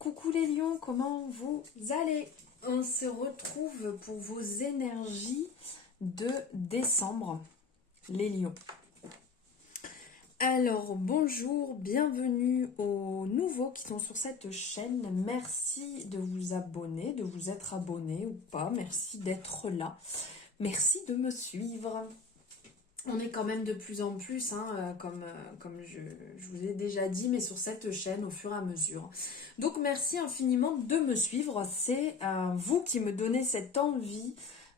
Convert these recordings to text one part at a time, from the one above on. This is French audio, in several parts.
Coucou les lions, comment vous allez? On se retrouve pour vos énergies de décembre, les lions. Alors bonjour, bienvenue aux nouveaux qui sont sur cette chaîne. Merci de vous abonner, de vous être abonné ou pas. Merci d'être là. Merci de me suivre. On est quand même de plus en plus, comme je vous ai déjà dit, mais sur cette chaîne au fur et à mesure. Donc merci infiniment de me suivre. C'est vous qui me donnez cette envie,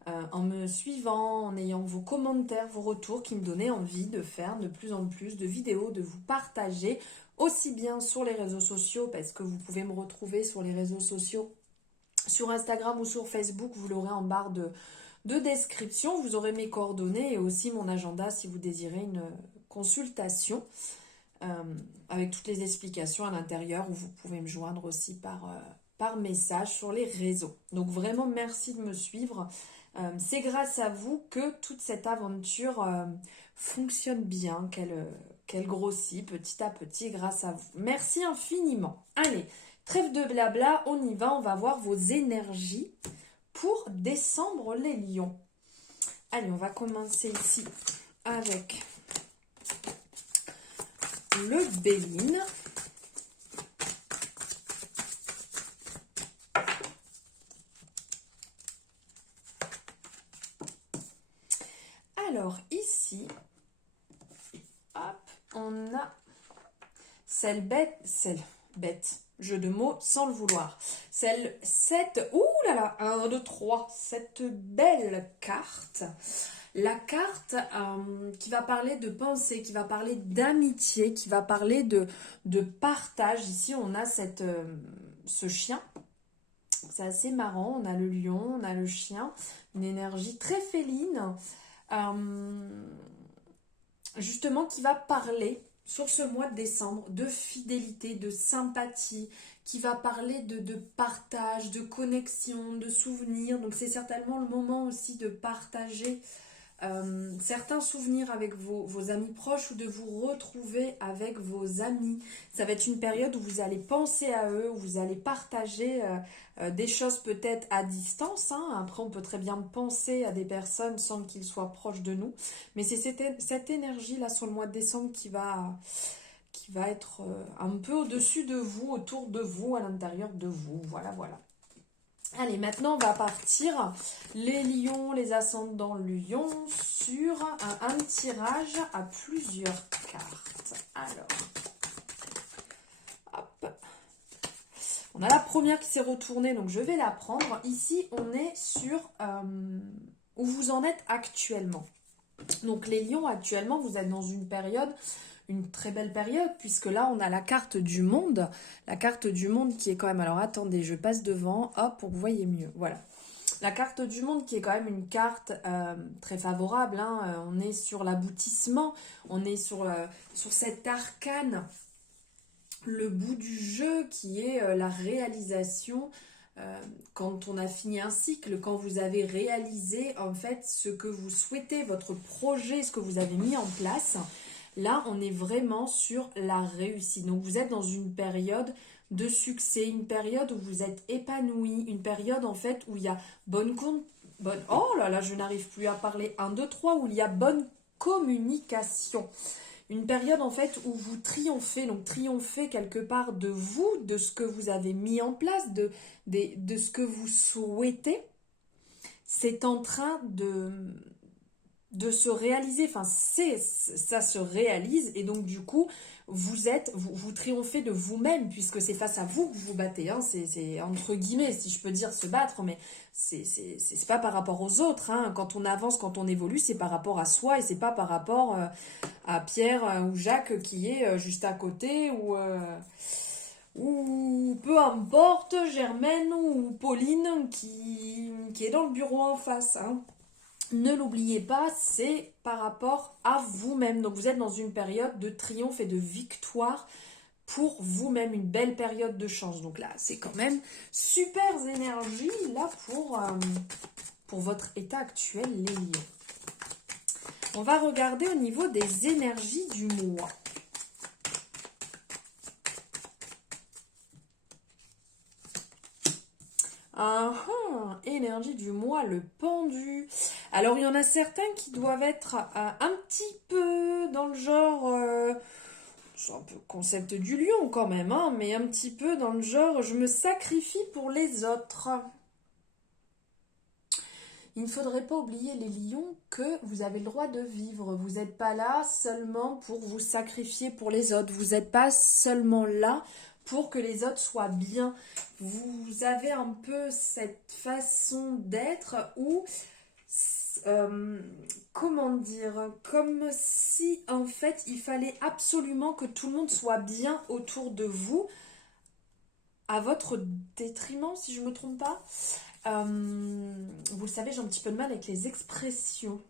en me suivant, en ayant vos commentaires, vos retours, qui me donnaient envie de faire de plus en plus de vidéos, de vous partager, aussi bien sur les réseaux sociaux, parce que vous pouvez me retrouver sur les réseaux sociaux, sur Instagram ou sur Facebook, vous l'aurez en barre de description, vous aurez mes coordonnées et aussi mon agenda si vous désirez une consultation avec toutes les explications à l'intérieur, où vous pouvez me joindre aussi par message sur les réseaux. Donc vraiment merci de me suivre. C'est grâce à vous que toute cette aventure fonctionne bien, qu'elle grossit petit à petit grâce à vous. Merci infiniment. Allez, trêve de blabla, on y va, on va voir vos énergies pour décembre les lions. Allez, on va commencer ici avec le Béline. Alors ici, hop, on a celle bête, jeu de mots sans le vouloir. Ouh là là, 1, 2, 3, cette belle carte. La carte qui va parler de pensée, qui va parler d'amitié, qui va parler de partage. Ici, on a ce chien. C'est assez marrant. On a le lion, on a le chien. Une énergie très féline. Justement, qui va parler sur ce mois de décembre de fidélité, de sympathie, qui va parler de partage, de connexion, de souvenirs. Donc c'est certainement le moment aussi de partager certains souvenirs avec vos amis proches, ou de vous retrouver avec vos amis. Ça va être une période où vous allez penser à eux, où vous allez partager des choses peut-être à distance. Après, on peut très bien penser à des personnes sans qu'ils soient proches de nous. Mais c'est cette énergie-là sur le mois de décembre qui va être un peu au-dessus de vous, autour de vous, à l'intérieur de vous. Voilà, voilà. Allez, maintenant on va partir, les lions, les ascendants lions, sur un tirage à plusieurs cartes. Alors, hop. On a la première qui s'est retournée, donc je vais la prendre. Ici, on est sur où vous en êtes actuellement. Donc les lions, actuellement, vous êtes dans une période, une très belle période, puisque là on a la carte du monde qui est quand même, alors attendez, je passe devant, hop, pour que vous voyez mieux, voilà. La carte du monde qui est quand même une carte très favorable, on est sur l'aboutissement, on est sur cet arcane, le bout du jeu qui est la réalisation. Quand on a fini un cycle, quand vous avez réalisé en fait ce que vous souhaitez, votre projet, ce que vous avez mis en place, là on est vraiment sur la réussite. Donc vous êtes dans une période de succès, une période où vous êtes épanoui, une période en fait où il y a oh là là, je n'arrive plus à parler, 1, 2, 3, où il y a bonne communication. Une période en fait où vous triomphez, donc triomphez quelque part de vous, de ce que vous avez mis en place, de ce que vous souhaitez. C'est en train de se réaliser, enfin ça se réalise, et donc du coup vous triomphez de vous-même, puisque c'est face à vous que vous vous battez, c'est entre guillemets, si je peux dire, se battre, mais c'est pas par rapport aux autres, quand on avance, quand on évolue, c'est par rapport à soi, et c'est pas par rapport à Pierre ou Jacques qui est juste à côté, ou peu importe, Germaine ou Pauline qui est dans le bureau en face, Ne l'oubliez pas, c'est par rapport à vous-même. Donc vous êtes dans une période de triomphe et de victoire pour vous-même, une belle période de chance. Donc là, c'est quand même super énergie là pour votre état actuel, les lions. On va regarder au niveau des énergies du mois. Ah, ah, énergie du mois, le pendu. Alors, il y en a certains qui doivent être un petit peu dans le genre... c'est un peu concept du lion quand même, hein, mais un petit peu dans le genre je me sacrifie pour les autres. Il ne faudrait pas oublier les lions que vous avez le droit de vivre. Vous n'êtes pas là seulement pour vous sacrifier pour les autres. Vous n'êtes pas seulement là pour que les autres soient bien. Vous avez un peu cette façon d'être où, euh, comment dire, comme si en fait il fallait absolument que tout le monde soit bien autour de vous, à votre détriment si je ne me trompe pas. Vous le savez, j'ai un petit peu de mal avec les expressions.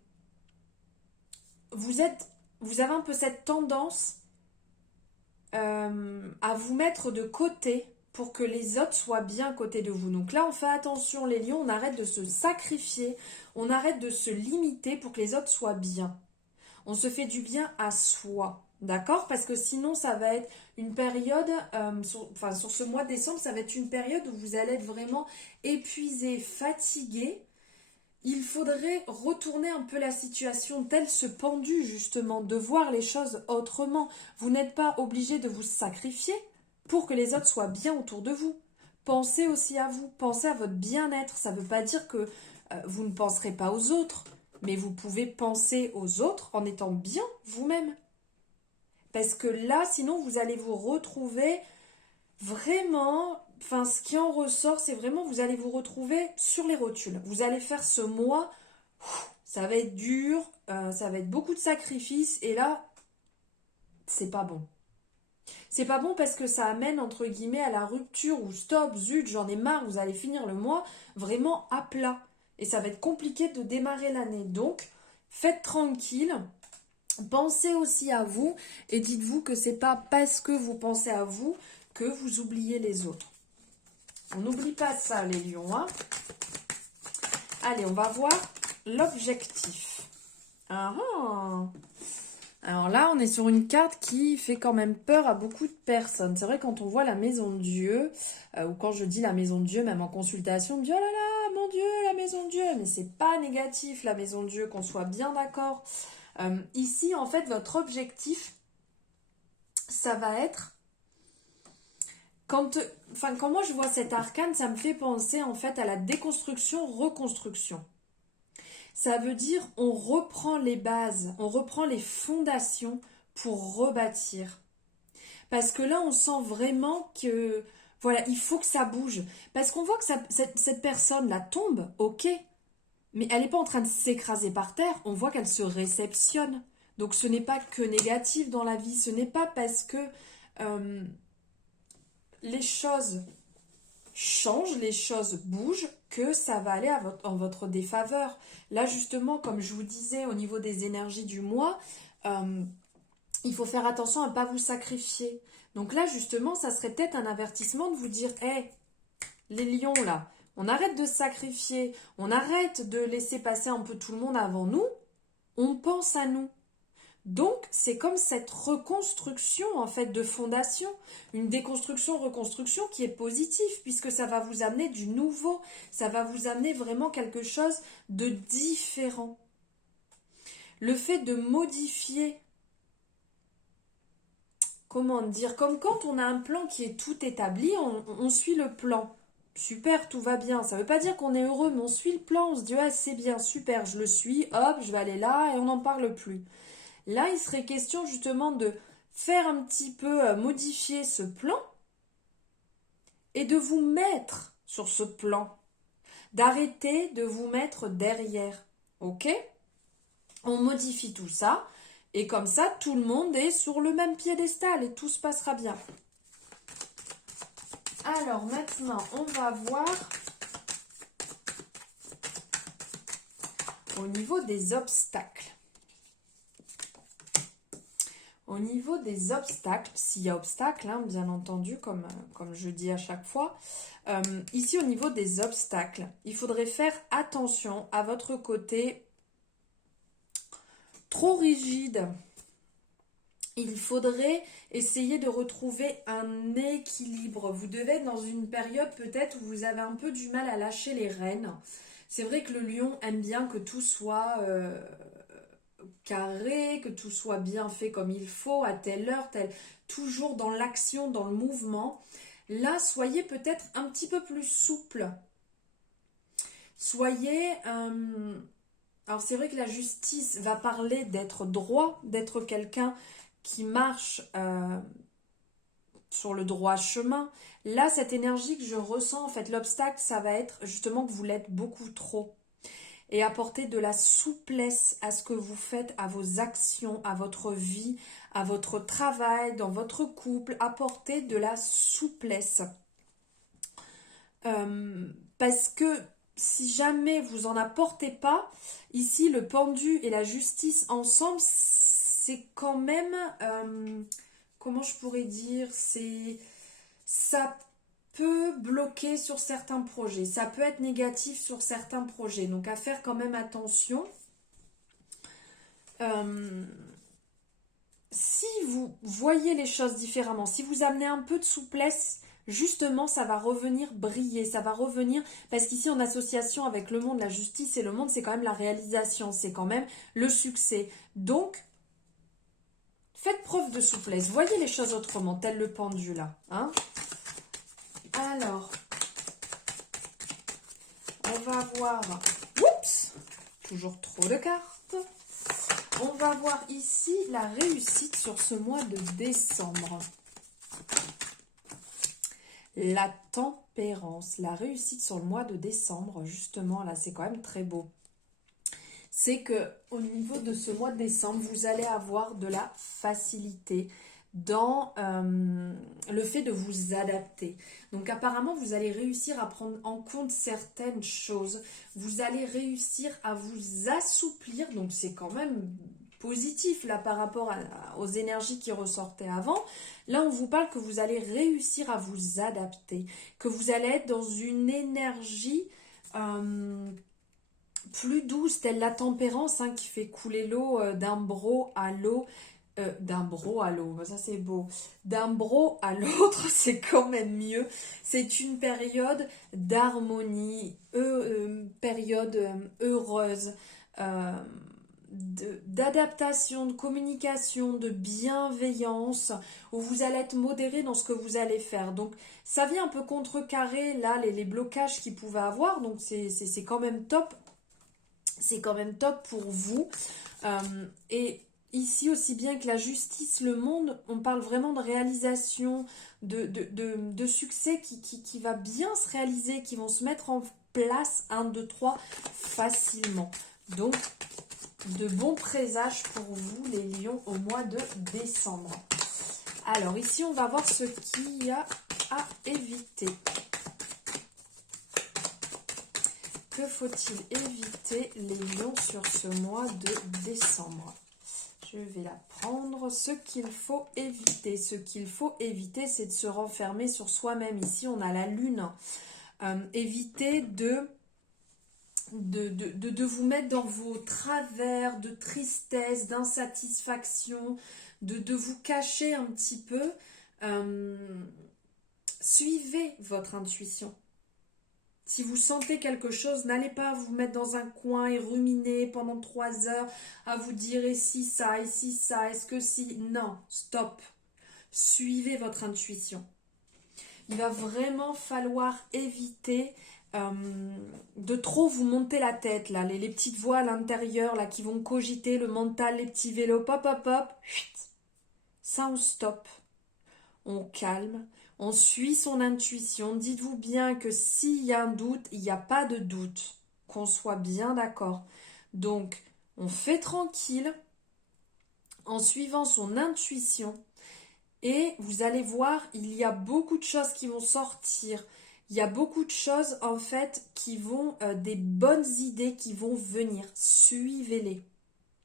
Vous avez un peu cette tendance à vous mettre de côté pour que les autres soient bien à côté de vous. Donc là, on fait attention, les lions, on arrête de se sacrifier, on arrête de se limiter pour que les autres soient bien. On se fait du bien à soi, d'accord? Parce que sinon, ça va être une période, sur ce mois de décembre, ça va être une période où vous allez être vraiment épuisé, fatigué. Il faudrait retourner un peu la situation tel ce pendu, justement, de voir les choses autrement. Vous n'êtes pas obligé de vous sacrifier pour que les autres soient bien autour de vous. Pensez aussi à vous, pensez à votre bien-être. Ça ne veut pas dire que vous ne penserez pas aux autres, mais vous pouvez penser aux autres en étant bien vous-même. Parce que là, sinon, vous allez vous retrouver vraiment, enfin, ce qui en ressort, c'est vraiment, vous allez vous retrouver sur les rotules. Vous allez faire ce mois, ça va être dur, ça va être beaucoup de sacrifices, et là, c'est pas bon. C'est pas bon parce que ça amène, entre guillemets, à la rupture, ou stop, zut, j'en ai marre, vous allez finir le mois vraiment à plat. Et ça va être compliqué de démarrer l'année. Donc, faites tranquille. Pensez aussi à vous et dites-vous que c'est pas parce que vous pensez à vous que vous oubliez les autres. On n'oublie pas ça, les lions. Hein. Allez, on va voir l'objectif. Ah ah. Alors là, on est sur une carte qui fait quand même peur à beaucoup de personnes. C'est vrai, quand on voit la maison de Dieu, ou quand je dis la maison de Dieu, même en consultation, on me dit « Oh là là, mon Dieu, la maison de Dieu !» Mais c'est pas négatif, la maison de Dieu, qu'on soit bien d'accord. Ici, en fait, votre objectif, ça va être... Quand moi je vois cet arcane, ça me fait penser en fait à la déconstruction, reconstruction. Ça veut dire on reprend les bases, on reprend les fondations pour rebâtir. Parce que là, on sent vraiment que, voilà, il faut que ça bouge. Parce qu'on voit que cette personne-là tombe, ok, mais elle n'est pas en train de s'écraser par terre, on voit qu'elle se réceptionne. Donc ce n'est pas que négatif dans la vie, ce n'est pas parce que les choses changent, les choses bougent, que ça va aller en votre défaveur. Là, justement, comme je vous disais, au niveau des énergies du mois, il faut faire attention à ne pas vous sacrifier. Donc là, justement, ça serait peut-être un avertissement de vous dire, hé, les lions, là, on arrête de se sacrifier, on arrête de laisser passer un peu tout le monde avant nous, on pense à nous. Donc, c'est comme cette reconstruction, en fait, de fondation. Une déconstruction-reconstruction qui est positive, puisque ça va vous amener du nouveau. Ça va vous amener vraiment quelque chose de différent. Le fait de modifier, comment dire, comme quand on a un plan qui est tout établi, on suit le plan. Super, tout va bien. Ça ne veut pas dire qu'on est heureux, mais on suit le plan. On se dit, ah, c'est bien, super, je le suis, hop, je vais aller là, et on n'en parle plus. Là, il serait question justement de faire un petit peu modifier ce plan et de vous mettre sur ce plan. D'arrêter de vous mettre derrière. Ok? On modifie tout ça et comme ça, tout le monde est sur le même piédestal et tout se passera bien. Alors maintenant, on va voir au niveau des obstacles. Au niveau des obstacles, s'il y a obstacles, hein, bien entendu, comme je dis à chaque fois, ici au niveau des obstacles, il faudrait faire attention à votre côté trop rigide, il faudrait essayer de retrouver un équilibre. Vous devez être dans une période peut-être où vous avez un peu du mal à lâcher les rênes. C'est vrai que le lion aime bien que tout soit carré, que tout soit bien fait comme il faut, à telle heure, toujours dans l'action, dans le mouvement. Là, soyez peut-être un petit peu plus souple. Soyez... alors c'est vrai que la justice va parler d'être droit, d'être quelqu'un qui marche sur le droit chemin. Là, cette énergie que je ressens, en fait, l'obstacle, ça va être justement que vous l'êtes beaucoup trop. Et apporter de la souplesse à ce que vous faites, à vos actions, à votre vie, à votre travail, dans votre couple. Apporter de la souplesse. Parce que si jamais vous en apportez pas, ici le pendu et la justice ensemble, c'est quand même, comment je pourrais dire, ça peut bloquer sur certains projets, ça peut être négatif sur certains projets, donc à faire quand même attention. Si vous voyez les choses différemment, si vous amenez un peu de souplesse, justement, ça va revenir briller, ça va revenir, parce qu'ici, en association avec le monde, la justice et le monde, c'est quand même la réalisation, c'est quand même le succès. Donc, faites preuve de souplesse, voyez les choses autrement, tel le pendu là. Hein. Alors, on va voir... Oups, toujours trop de cartes. On va voir ici la réussite sur ce mois de décembre. La tempérance, la réussite sur le mois de décembre, justement, là, c'est quand même très beau. C'est que au niveau de ce mois de décembre, vous allez avoir de la facilité dans le fait de vous adapter. Donc apparemment, vous allez réussir à prendre en compte certaines choses. Vous allez réussir à vous assouplir. Donc c'est quand même positif là par rapport aux énergies qui ressortaient avant. Là, on vous parle que vous allez réussir à vous adapter. Que vous allez être dans une énergie... plus douce, telle la tempérance hein, qui fait couler l'eau d'un bro à l'eau. D'un bro à l'eau, ça c'est beau. D'un bro à l'autre, c'est quand même mieux. C'est une période d'harmonie, période heureuse, d'adaptation, de communication, de bienveillance, où vous allez être modéré dans ce que vous allez faire. Donc ça vient un peu contrecarrer là les blocages qu'il pouvait avoir, donc c'est quand même top. C'est quand même top pour vous. Et ici, aussi bien que la justice, le monde, on parle vraiment de réalisation, de succès qui va bien se réaliser, qui vont se mettre en place, 1, 2, 3, facilement. Donc, de bons présages pour vous, les lions, au mois de décembre. Alors, ici, on va voir ce qu'il y a à éviter. Que faut-il éviter, les lions, sur ce mois de décembre? Je vais la prendre. Ce qu'il faut éviter. Ce qu'il faut éviter, c'est de se renfermer sur soi-même. Ici, on a la lune. Évitez de vous mettre dans vos travers de tristesse, d'insatisfaction, de vous cacher un petit peu. Suivez votre intuition. Si vous sentez quelque chose, n'allez pas vous mettre dans un coin et ruminer pendant 3 heures à vous dire et si ça, est-ce que si... Non, stop. Suivez votre intuition. Il va vraiment falloir éviter de trop vous monter la tête, là, les petites voix à l'intérieur là, qui vont cogiter le mental, les petits vélos, pop, pop, pop. Ça, on stop. On calme. On suit son intuition. Dites-vous bien que s'il y a un doute, il n'y a pas de doute. Qu'on soit bien d'accord. Donc, on fait tranquille en suivant son intuition. Et vous allez voir, il y a beaucoup de choses qui vont sortir. Il y a beaucoup de choses, en fait, qui vont... des bonnes idées qui vont venir. Suivez-les.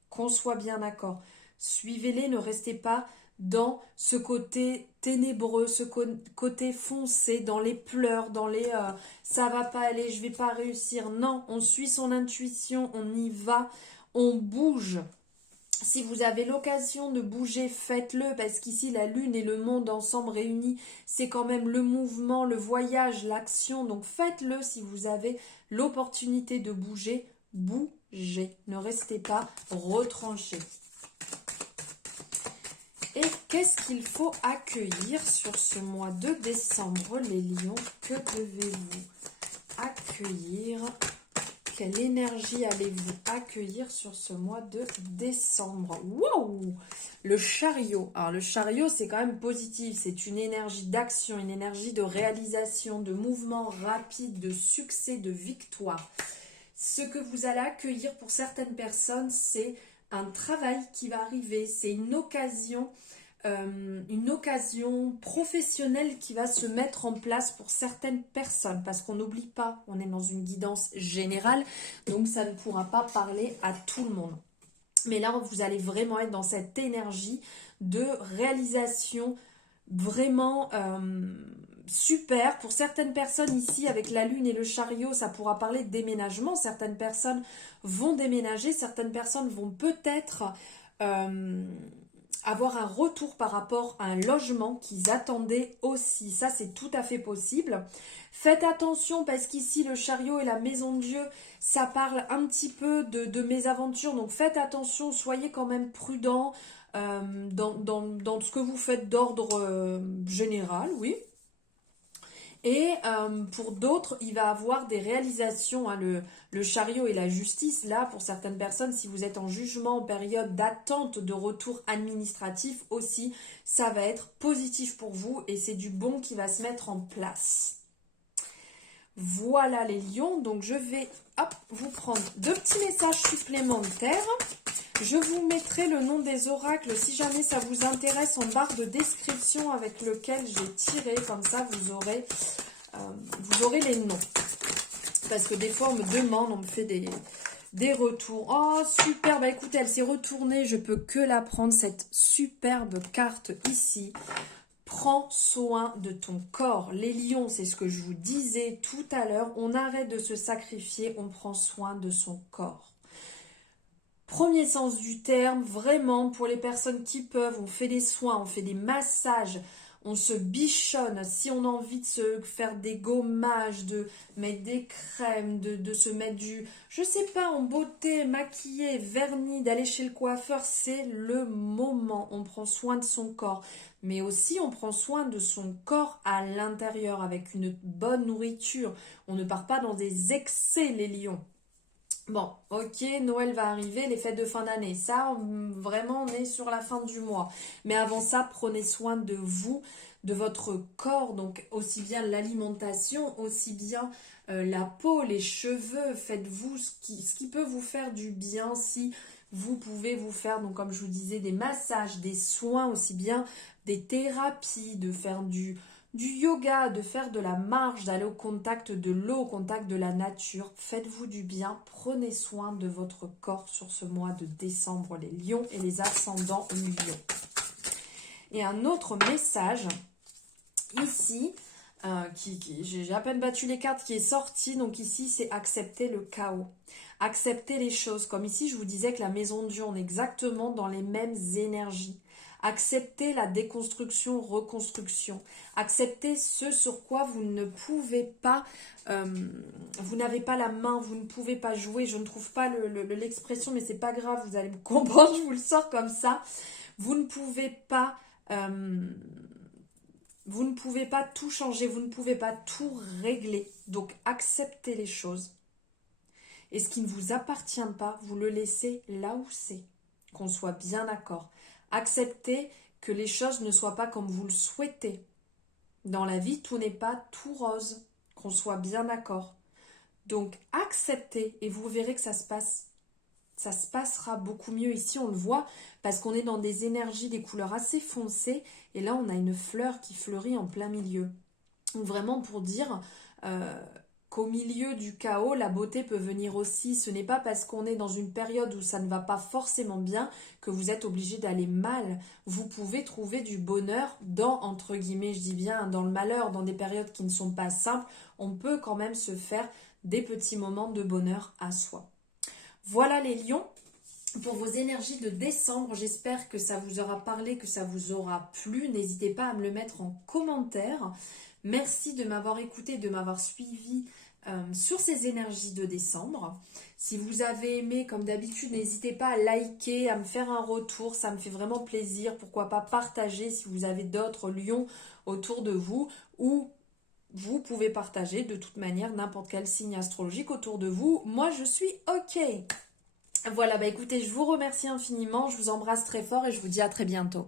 Qu'on soit bien d'accord. Suivez-les, ne restez pas dans ce côté ténébreux, ce côté foncé, dans les pleurs, dans les ça va pas aller, je vais pas réussir. Non, on suit son intuition, on y va, on bouge. Si vous avez l'occasion de bouger, faites-le, parce qu'ici la lune et le monde ensemble réunis, c'est quand même le mouvement, le voyage, l'action. Donc faites-le si vous avez l'opportunité de bouger, bougez. Ne restez pas retranchés. Et qu'est-ce qu'il faut accueillir sur ce mois de décembre, les lions? Que devez-vous accueillir? Quelle énergie allez-vous accueillir sur ce mois de décembre? Wow! Le chariot. Alors le chariot, c'est quand même positif. C'est une énergie d'action, une énergie de réalisation, de mouvement rapide, de succès, de victoire. Ce que vous allez accueillir pour certaines personnes, c'est un travail qui va arriver. C'est une occasion professionnelle qui va se mettre en place pour certaines personnes, parce qu'on n'oublie pas, on est dans une guidance générale, donc ça ne pourra pas parler à tout le monde. Mais là, vous allez vraiment être dans cette énergie de réalisation vraiment super. Pour certaines personnes ici, avec la lune et le chariot, ça pourra parler de déménagement. Certaines personnes vont déménager, certaines personnes vont peut-être avoir un retour par rapport à un logement qu'ils attendaient aussi. Ça, c'est tout à fait possible. Faites attention parce qu'ici, le chariot et la maison de Dieu, ça parle un petit peu de mésaventures. Donc, faites attention, soyez quand même prudents dans ce que vous faites d'ordre général, oui. Et pour d'autres, il va avoir des réalisations, hein, le chariot et la justice. Là, pour certaines personnes, si vous êtes en jugement, en période d'attente de retour administratif aussi, ça va être positif pour vous et c'est du bon qui va se mettre en place. Voilà les lions, donc je vais vous prendre 2 petits messages supplémentaires. Je vous mettrai le nom des oracles si jamais ça vous intéresse en barre de description avec lequel j'ai tiré, comme ça vous aurez les noms. Parce que des fois on me demande, on me fait des retours. Oh super, bah écoutez, elle s'est retournée, je peux que la prendre, cette superbe carte ici. Prends soin de ton corps. Les lions, c'est ce que je vous disais tout à l'heure, on arrête de se sacrifier, on prend soin de son corps. Premier sens du terme, vraiment, pour les personnes qui peuvent, on fait des soins, on fait des massages, on se bichonne. Si on a envie de se faire des gommages, de mettre des crèmes, de se mettre je sais pas, en beauté, maquillé, vernis, d'aller chez le coiffeur, c'est le moment. On prend soin de son corps. Mais aussi, on prend soin de son corps à l'intérieur avec une bonne nourriture. On ne part pas dans des excès, les lions. Bon, ok, Noël va arriver, les fêtes de fin d'année. Ça, vraiment, on est sur la fin du mois. Mais avant ça, prenez soin de vous, de votre corps. Donc, aussi bien l'alimentation, aussi bien la peau, les cheveux. Faites-vous ce qui peut vous faire du bien. Si vous pouvez vous faire, donc comme je vous disais, des massages, des soins, aussi bien des thérapies, de faire du yoga, de faire de la marche, d'aller au contact de l'eau, au contact de la nature. Faites-vous du bien, prenez soin de votre corps sur ce mois de décembre, les lions et les ascendants lions. Et un autre message, ici, j'ai à peine battu les cartes, qui est sorti, donc ici c'est accepter le chaos. Accepter les choses, comme ici je vous disais que la maison de Dieu, on est exactement dans les mêmes énergies. Acceptez la déconstruction, reconstruction. Acceptez ce sur quoi vous ne pouvez pas, vous n'avez pas la main, vous ne pouvez pas jouer. Je ne trouve pas l'expression, mais c'est pas grave, vous allez me comprendre, je vous le sors comme ça. Vous ne pouvez pas tout changer, vous ne pouvez pas tout régler. Donc acceptez les choses. Et ce qui ne vous appartient pas, vous le laissez là où c'est. Qu'on soit bien d'accord. Acceptez que les choses ne soient pas comme vous le souhaitez. Dans la vie, tout n'est pas tout rose, qu'on soit bien d'accord. Donc, acceptez et vous verrez que ça se passera beaucoup mieux. Ici, on le voit parce qu'on est dans des énergies, des couleurs assez foncées. Et là, on a une fleur qui fleurit en plein milieu. Donc, vraiment pour dire qu'au milieu du chaos, la beauté peut venir aussi. Ce n'est pas parce qu'on est dans une période où ça ne va pas forcément bien que vous êtes obligé d'aller mal. Vous pouvez trouver du bonheur dans, entre guillemets, je dis bien, dans le malheur, dans des périodes qui ne sont pas simples. On peut quand même se faire des petits moments de bonheur à soi. Voilà les lions. pour vos énergies de décembre. J'espère que ça vous aura parlé, que ça vous aura plu. N'hésitez pas à me le mettre en commentaire. Merci de m'avoir écouté, de m'avoir suivi sur ces énergies de décembre. Si vous avez aimé, comme d'habitude, n'hésitez pas à liker, à me faire un retour. Ça me fait vraiment plaisir. Pourquoi pas partager si vous avez d'autres lions autour de vous, ou vous pouvez partager de toute manière n'importe quel signe astrologique autour de vous. Moi, je suis OK. Voilà, bah écoutez, je vous remercie infiniment, je vous embrasse très fort et je vous dis à très bientôt.